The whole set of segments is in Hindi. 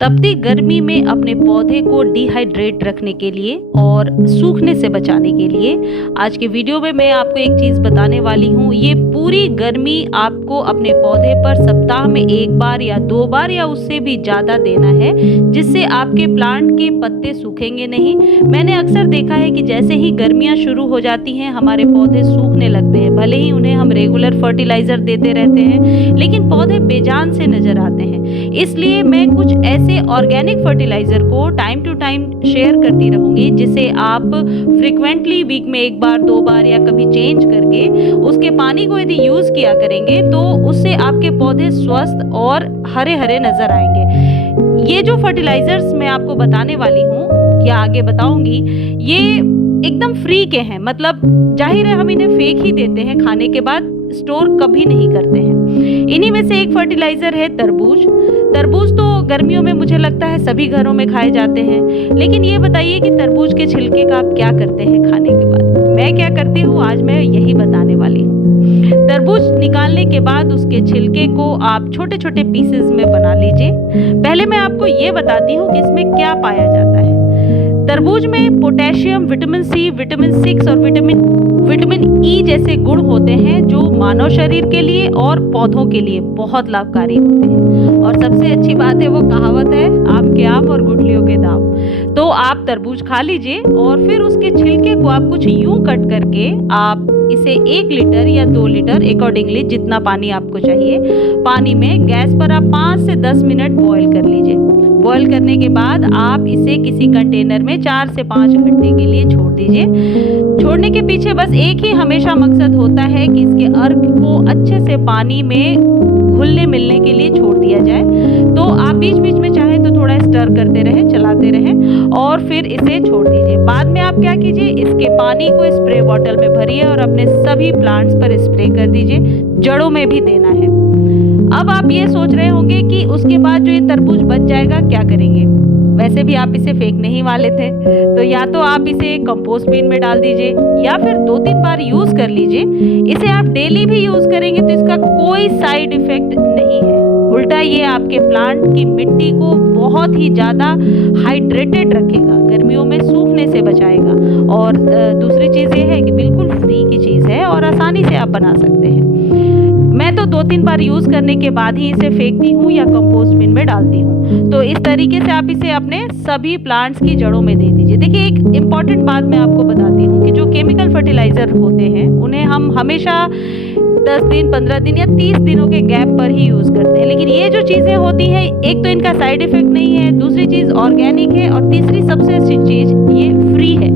तपती गर्मी में अपने पौधे को डिहाइड्रेट रखने के लिए और सूखने से बचाने के लिए आज के वीडियो में मैं आपको एक चीज़ बताने वाली हूँ। ये पूरी गर्मी आपको अपने पौधे पर सप्ताह में एक बार या 2 बार या उससे भी ज़्यादा देना है, जिससे आपके प्लांट के पत्ते सूखेंगे नहीं। मैंने अक्सर देखा है कि जैसे ही गर्मियाँ शुरू हो जाती हैं हमारे पौधे सूखने लगते हैं। भले ही उन्हें हम रेगुलर फर्टिलाइज़र देते रहते हैं, लेकिन पौधे बेजान से नज़र आते हैं। इसलिए मैं कुछ ऐसे ऑर्गेनिक फर्टिलाइजर को टाइम टू टाइम शेयर करती रहूंगी, जिसे आप फ्रिक्वेंटली वीक में 1 बार 2 बार या कभी चेंज करके उसके पानी को यदि यूज किया करेंगे तो उससे आपके पौधे स्वस्थ और हरे हरे नजर आएंगे। ये जो फर्टिलाइजर्स मैं आपको बताने वाली हूँ या आगे बताऊंगी, ये एकदम फ्री के हैं। मतलब जाहिर है हम इन्हें फेंक ही देते हैं, खाने के बाद स्टोर कभी नहीं करते हैं। इन्हीं में से एक फर्टिलाइजर है तरबूज। तरबूज तो गर्मियों में मुझे लगता है सभी घरों में खाए जाते हैं, लेकिन ये बताइए कि तरबूज के छिलके का आप क्या करते हैं खाने के बाद? मैं क्या करती हूँ आज मैं यही बताने वाली हूँ। तरबूज निकालने के बाद उसके छिलके को आप छोटे छोटे पीसेस में बना लीजिए। पहले मैं आपको ये बताती हूँ कि इसमें क्या पाया जाता है। तरबूज में पोटेशियम, विटामिन सी, विटामिन 6 और विटामिन ई जैसे गुण होते हैं, जो मानव शरीर के लिए और पौधों के लिए बहुत लाभकारी होते हैं। और सबसे अच्छी बात है, वो कहावत है, आम के आम और गुठलियों के दाम। तो आप तरबूज खा लीजिए और फिर उसके छिलके को आप कुछ यूं कट करके आप इसे 1 लीटर या 2 लीटर अकॉर्डिंगली जितना पानी आपको चाहिए, पानी में गैस पर आप 5 से 10 मिनट बॉईल कर लीजिए। बॉईल करने के बाद आप इसे किसी कंटेनर में 4 से 5 घंटे के लिए छोड़ दीजिए। छोड़ने के पीछे बस एक ही हमेशा मकसद होता है कि इसके अर्क को अच्छे से पानी में घुलने मिलने के लिए छोड़ दिया जाए। तो आप बीच बीच में चाहे तो थोड़ा स्टर करते रहें, चलाते रहें और फिर इसे छोड़ दीजिए। बाद में आप क्या कीजिए, इसके पानी को स्प्रे बॉटल में भरिए और अपने सभी प्लांट्स पर स्प्रे कर दीजिए। जड़ों में भी देना है। अब आप ये सोच रहे होंगे कि उसके बाद जो ये तरबूज बच जाएगा क्या करेंगे? वैसे भी आप इसे फेंकने ही वाले थे, तो या तो आप इसे कंपोस्ट बिन में डाल दीजिए या फिर 2-3 बार यूज कर लीजिए। इसे आप डेली भी यूज करेंगे तो इसका कोई साइड इफेक्ट नहीं है। उल्टा ये आपके प्लांट की मिट्टी को बहुत ही ज़्यादा हाइड्रेटेड रखेगा, गर्मियों में सूखने से बचाएगा। और दूसरी चीज़ ये है कि बिल्कुल फ्री की चीज़ है और आसानी से आप बना सकते हैं। मैं तो 2-3 बार यूज़ करने के बाद ही इसे फेंकती हूँ या कंपोस्ट बिन में डालती हूँ। तो इस तरीके से आप इसे अपने सभी प्लांट्स की जड़ों में दे दीजिए। देखिए, एक इम्पॉर्टेंट बात मैं आपको बताती हूँ कि जो केमिकल फर्टिलाइज़र होते हैं उन्हें हम हमेशा 10 दिन, 15 दिन या 30 दिनों के गैप पर ही यूज़ करते हैं। लेकिन ये जो चीज़ें होती हैं, एक तो इनका साइड इफेक्ट नहीं है, दूसरी चीज़ ऑर्गेनिक है और तीसरी सबसे अच्छी चीज़ ये फ्री है।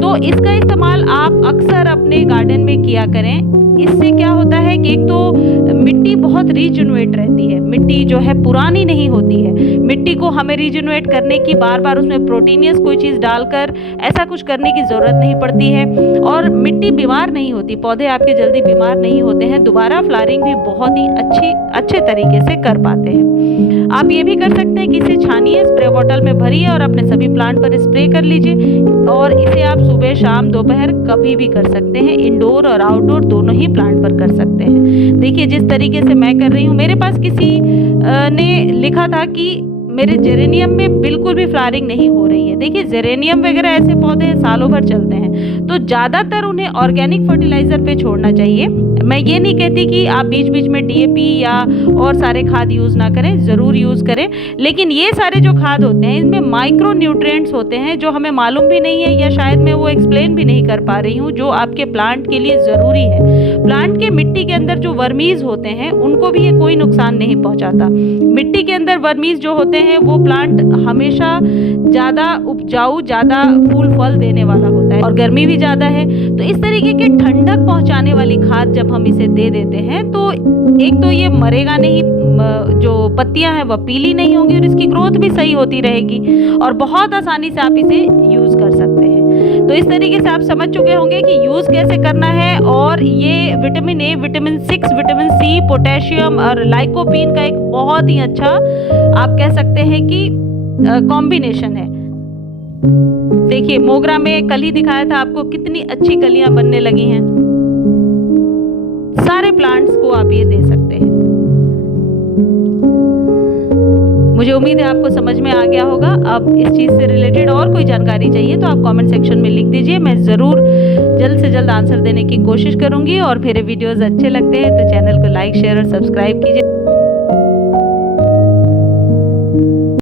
तो इसका इस्तेमाल आप अक्सर अपने गार्डन में किया करें। इससे क्या होता है कि एक तो मिट्टी बहुत रीजनरेट रहती है, मिट्टी जो है पुरानी नहीं होती है। मिट्टी को हमें रीजनरेट करने की बार बार उसमें प्रोटीनियस कोई चीज़ डालकर ऐसा कुछ करने की ज़रूरत नहीं पड़ती है और मिट्टी बीमार नहीं होती, पौधे आपके जल्दी बीमार नहीं होते हैं। दोबारा फ्लावरिंग भी बहुत ही अच्छे तरीके से कर पाते हैं। आप ये भी कर सकते हैं कि इसे छानिए, स्प्रे बॉटल में भरिए और अपने सभी प्लांट पर स्प्रे कर लीजिए। और इसे आप सुबह, शाम, दोपहर कभी भी कर सकते हैं। इंडोर और आउटडोर दोनों ही प्लांट पर कर सकते हैं। देखिए, जिस तरीके से मैं कर रही हूँ, मेरे पास किसी ने लिखा था कि मेरे जेरेनियम में बिल्कुल भी फ्लावरिंग नहीं हो रही है। देखिए, जेरेनियम वगैरह ऐसे पौधे हैं सालों भर चलते हैं, तो ज़्यादातर उन्हें ऑर्गेनिक फर्टिलाइज़र पे छोड़ना चाहिए। मैं ये नहीं कहती कि आप बीच बीच में डीएपी या और सारे खाद यूज़ ना करें, ज़रूर यूज़ करें। लेकिन ये सारे जो खाद होते हैं, इनमें माइक्रो न्यूट्रिएंट्स होते हैं जो हमें मालूम भी नहीं है, या शायद मैं वो एक्सप्लेन भी नहीं कर पा रही हूँ, जो आपके प्लांट के लिए ज़रूरी है। प्लांट के मिट्टी के अंदर जो वर्मीज़ होते हैं उनको भी ये कोई नुकसान नहीं पहुँचाता। मिट्टी के अंदर वर्मीज़ जो होते हैं वो प्लांट हमेशा ज़्यादा उपजाऊ, ज़्यादा फूल फल देने वाला होता है और गर्मी भी ज़्यादा है। तो इस तरीके के ठंडक पहुँचाने वाली खाद जब हम इसे दे देते हैं तो एक तो ये मरेगा नहीं, जो पत्तियां हैं वह पीली नहीं होंगी और इसकी ग्रोथ भी सही होती रहेगी और बहुत आसानी से आप इसे यूज़ कर सकते हैं। तो इस तरीके से आप समझ चुके होंगे कि यूज़ कैसे करना है। और ये vitamin A, vitamin 6, vitamin C, potassium और लाइकोपीन का एक बहुत ही अच्छा आप कह सकते हैं कि कॉम्बिनेशन है। देखिए, मोगरा में कल ही दिखाया था आपको, कितनी अच्छी कलियां बनने लगी हैं। सारे प्लांट्स को आप ये दे सकते हैं। मुझे उम्मीद है आपको समझ में आ गया होगा। अब इस चीज़ से रिलेटेड और कोई जानकारी चाहिए तो आप कमेंट सेक्शन में लिख दीजिए, मैं ज़रूर जल्द से जल्द आंसर देने की कोशिश करूँगी। और मेरे वीडियोज़ अच्छे लगते हैं तो चैनल को लाइक, शेयर और सब्सक्राइब कीजिए।